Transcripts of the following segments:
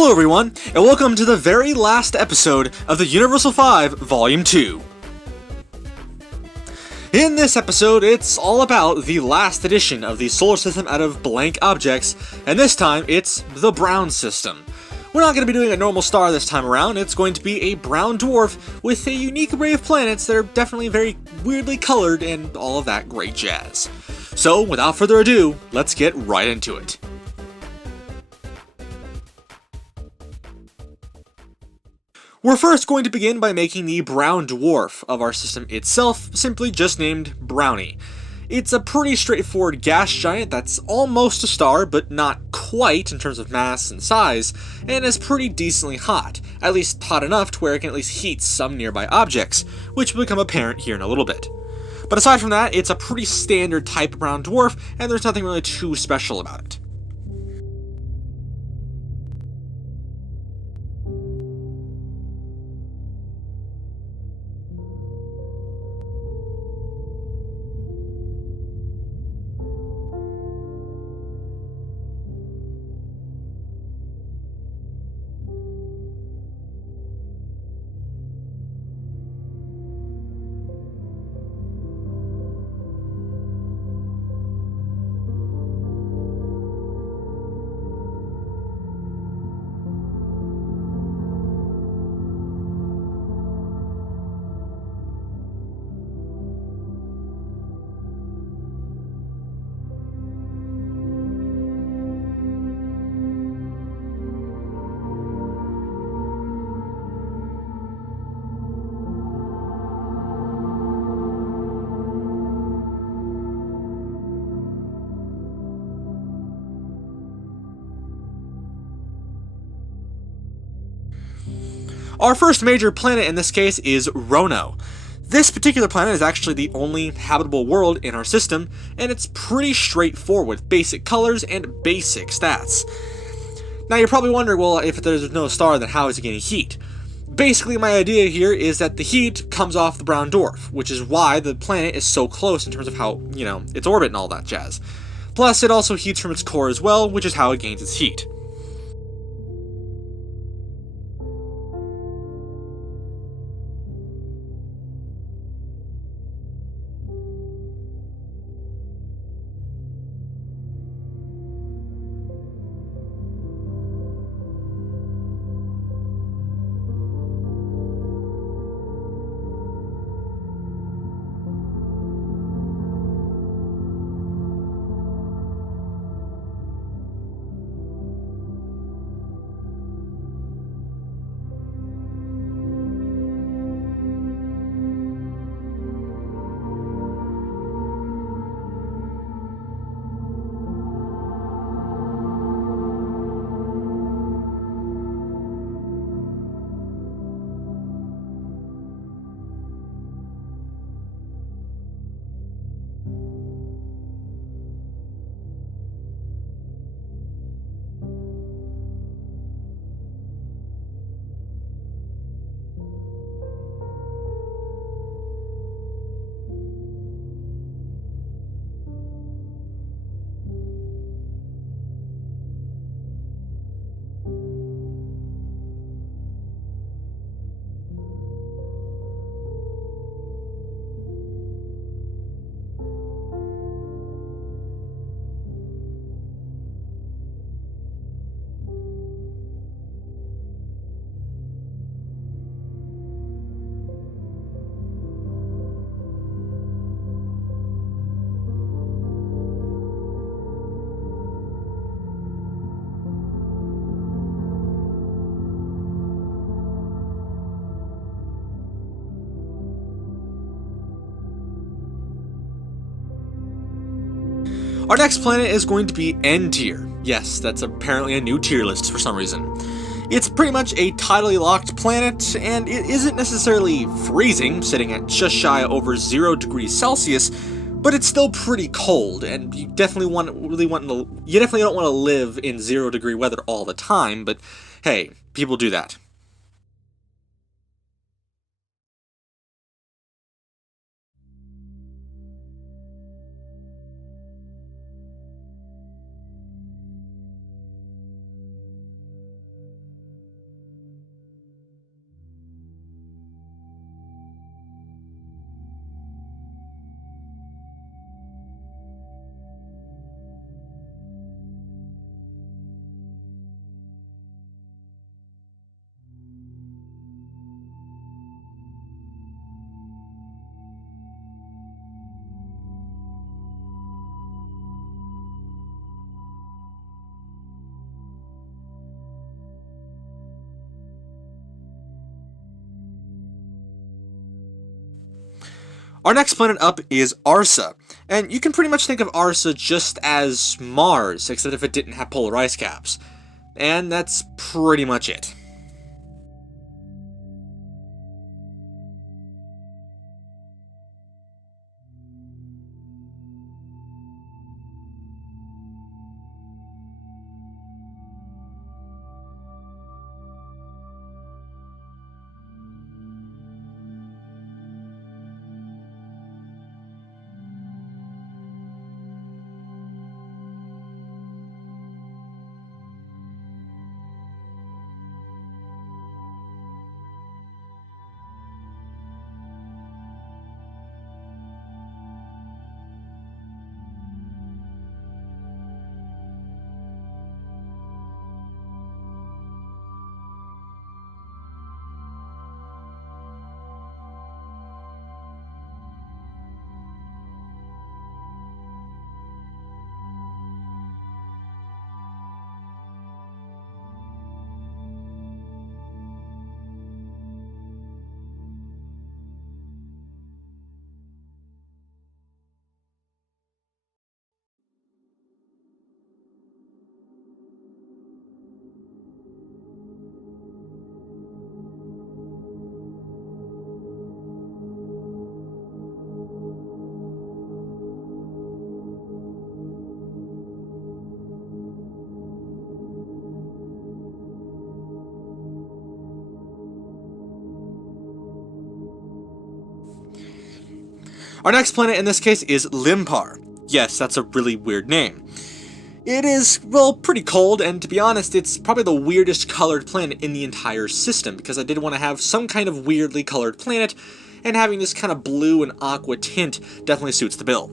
Hello everyone, and welcome to the very last episode of the Universal 5 Volume 2. In this episode, it's all about the last edition of the solar system out of blank objects, and this time it's the brown system. We're not going to be doing a normal star this time around, it's going to be a brown dwarf with a unique array of planets that are definitely very weirdly colored and all of that great jazz. So, without further ado, let's get right into it. We're first going to begin by making the brown dwarf of our system itself, simply just named Brownie. It's a pretty straightforward gas giant that's almost a star, but not quite in terms of mass and size, and is pretty decently hot, at least hot enough to where it can at least heat some nearby objects, which will become apparent here in a little bit. But aside from that, it's a pretty standard type of brown dwarf, and there's nothing really too special about it. Our first major planet in this case is Roano. This particular planet is actually the only habitable world in our system, and it's pretty straightforward with basic colors and basic stats. Now you're probably wondering, well, if there's no star, then how is it getting heat? Basically, my idea here is that the heat comes off the brown dwarf, which is why the planet is so close in terms of how, its orbit and all that jazz. Plus, it also heats from its core as well, which is how it gains its heat. Our next planet is going to be N tier. Yes, that's apparently a new tier list for some reason. It's pretty much a tidally locked planet, and it isn't necessarily freezing, sitting at just shy of over 0 degrees Celsius, but it's still pretty cold, and you definitely don't want to live in 0-degree weather all the time, but hey, people do that. Our next planet up is Arsa, and you can pretty much think of Arsa just as Mars, except if it didn't have polar ice caps. And that's pretty much it. Our next planet in this case is Limpar. Yes, that's a really weird name. It is, well, pretty cold, and to be honest, it's probably the weirdest colored planet in the entire system, because I did want to have some kind of weirdly colored planet, and having this kind of blue and aqua tint definitely suits the bill.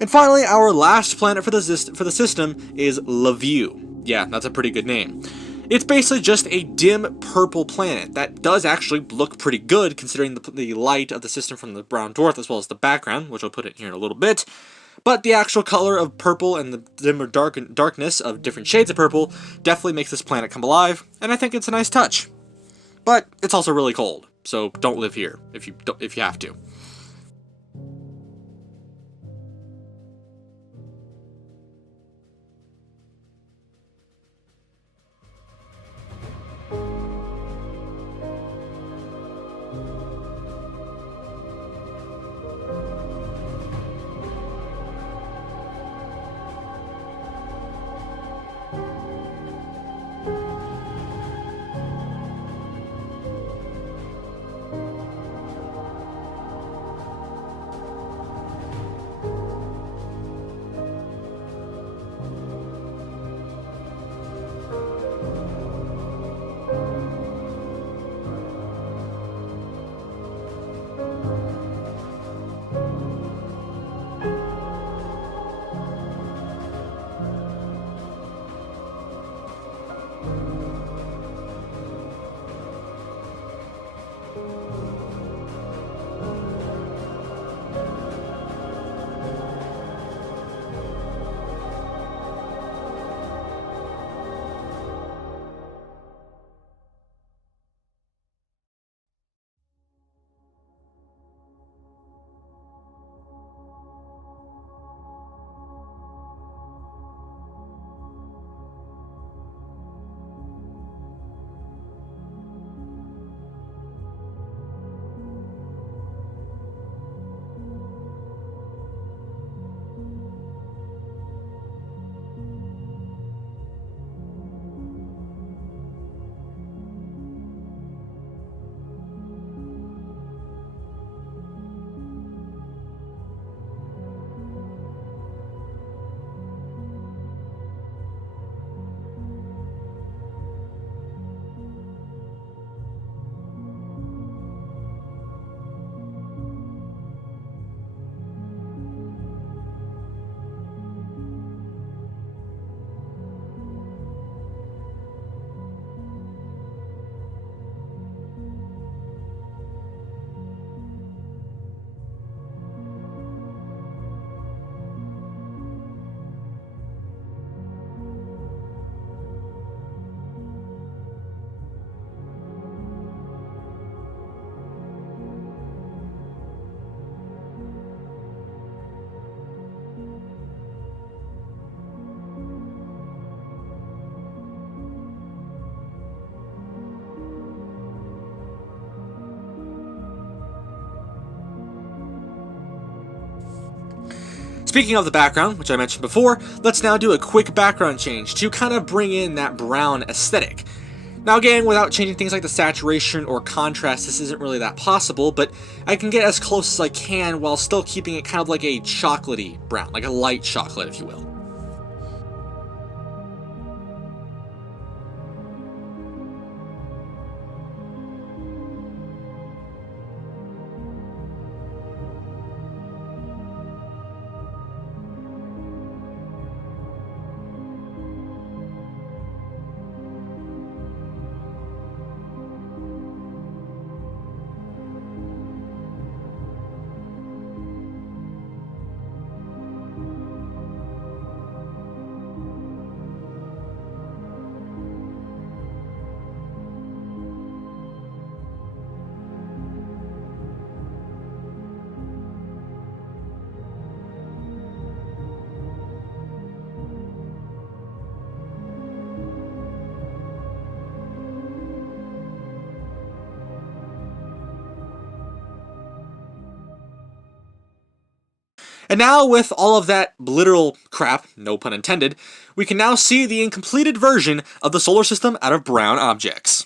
And finally, our last planet for the system is Laview. Yeah, that's a pretty good name. It's basically just a dim purple planet that does actually look pretty good considering the light of the system from the brown dwarf as well as the background, which I'll put it here in a little bit. But the actual color of purple and the dimmer darkness of different shades of purple definitely makes this planet come alive, and I think it's a nice touch. But it's also really cold, so don't live here if you have to. Speaking of the background, which I mentioned before, let's now do a quick background change to kind of bring in that brown aesthetic. Now again, without changing things like the saturation or contrast, this isn't really that possible, but I can get as close as I can while still keeping it kind of like a chocolatey brown, like a light chocolate, if you will. And now, with all of that literal crap, no pun intended, we can now see the incompleted version of the solar system out of brown objects.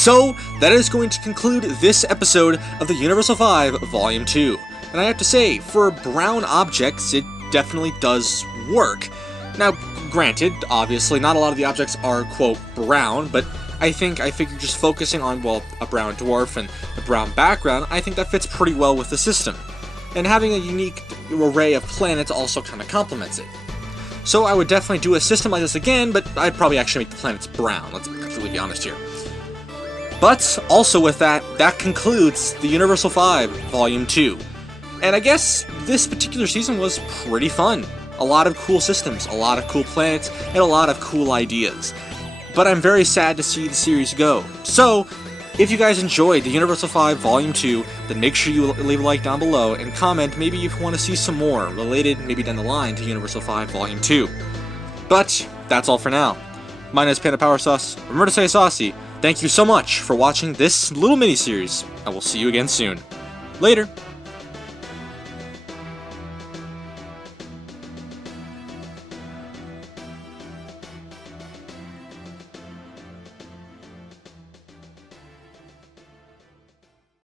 So, that is going to conclude this episode of the Universal 5 Volume 2. And I have to say, for brown objects, it definitely does work. Now, granted, obviously, not a lot of the objects are, quote, brown, but I figure just focusing on, well, a brown dwarf and a brown background, I think that fits pretty well with the system. And having a unique array of planets also kind of complements it. So I would definitely do a system like this again, but I'd probably actually make the planets brown, let's completely be honest here. But also with that, that concludes the Universal 5 Volume 2. And I guess this particular season was pretty fun. A lot of cool systems, a lot of cool planets, and a lot of cool ideas. But I'm very sad to see the series go. So, if you guys enjoyed the Universal 5 Volume 2, then make sure you leave a like down below and comment maybe if you want to see some more related, maybe down the line, to Universal 5 Volume 2. But that's all for now. My name is PandaPowerSauce. Remember to stay saucy. Thank you so much for watching this little mini-series. I will see you again soon. Later!